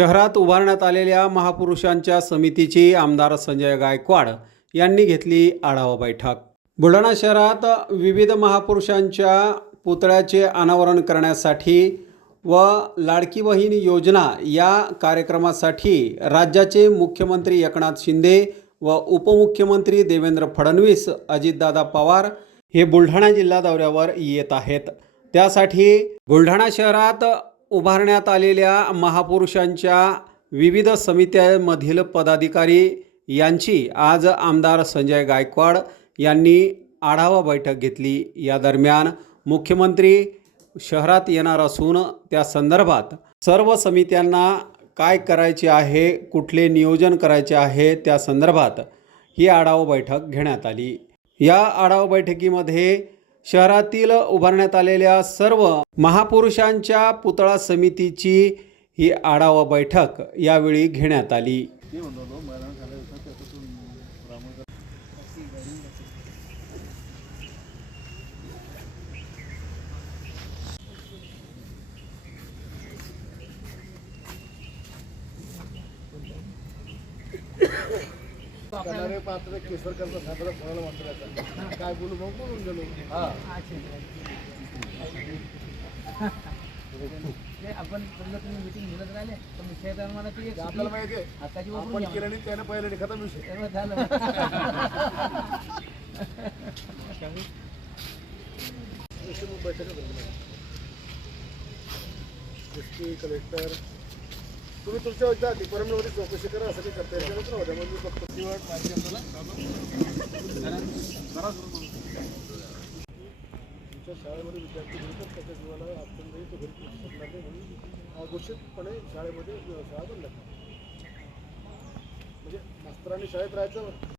शहरात उभारण्यात आलेल्या महापुरुषांच्या समितीची आमदार संजय गायकवाड यांनी घेतली आढावा बैठक. बुलढाणा शहरात विविध महापुरुषांच्या पुतळ्याचे अनावरण करण्यासाठी व लाडकी बहीण योजना या कार्यक्रमासाठी राज्याचे मुख्यमंत्री एकनाथ शिंदे व उपमुख्यमंत्री देवेंद्र फडणवीस अजितदादा पवार हे बुलढाणा जिल्हा दौऱ्यावर येत आहेत. त्यासाठी बुलढाणा शहरात उभारण्यात आलेल्या महापुरुषांच्या विविध समित्यांमधील पदाधिकारी यांची आज आमदार संजय गायकवाड यांनी आढावा बैठक घेतली. या दरम्यान मुख्यमंत्री शहरात येणार असून त्या संदर्भात सर्व समित्यांना काय करायचे आहे कुठले नियोजन करायचे आहे त्या संदर्भात ही आढावा बैठक घेण्यात आली. या आढावा बैठकीमध्ये शहरातील उभारण्यात आलेल्या सर्व महापुरुषांच्या पुतळा समितीची ही आढावा बैठक यावेळी घेण्यात आली. करणारे पात्र केसरकरचा कोणाला काय बोलू मग बोलून गेलो. आपण समजा तुम्ही मीटिंग घेत राहिले तर मुख्य मला ती आपल्याला माहिती आहे. आताची आपण नाही त्याने पहिले खतम विषय. झालं. बैठक कलेक्टर तुम्ही तुमच्या एकदा डिपार्टमेंटमध्ये चौकशी करा असं काही करता येईल का होत्या मग मी बघतो. किंवा माहिती तुमच्या शाळेमध्ये विद्यार्थी मिळतात त्याच्या जीवाला अडचण नाही तो घरी शकणार नाही म्हणून अघोषितपणे शाळेमध्ये शाळा बंद म्हणजे मास्तरांनी शाळेत राहायचं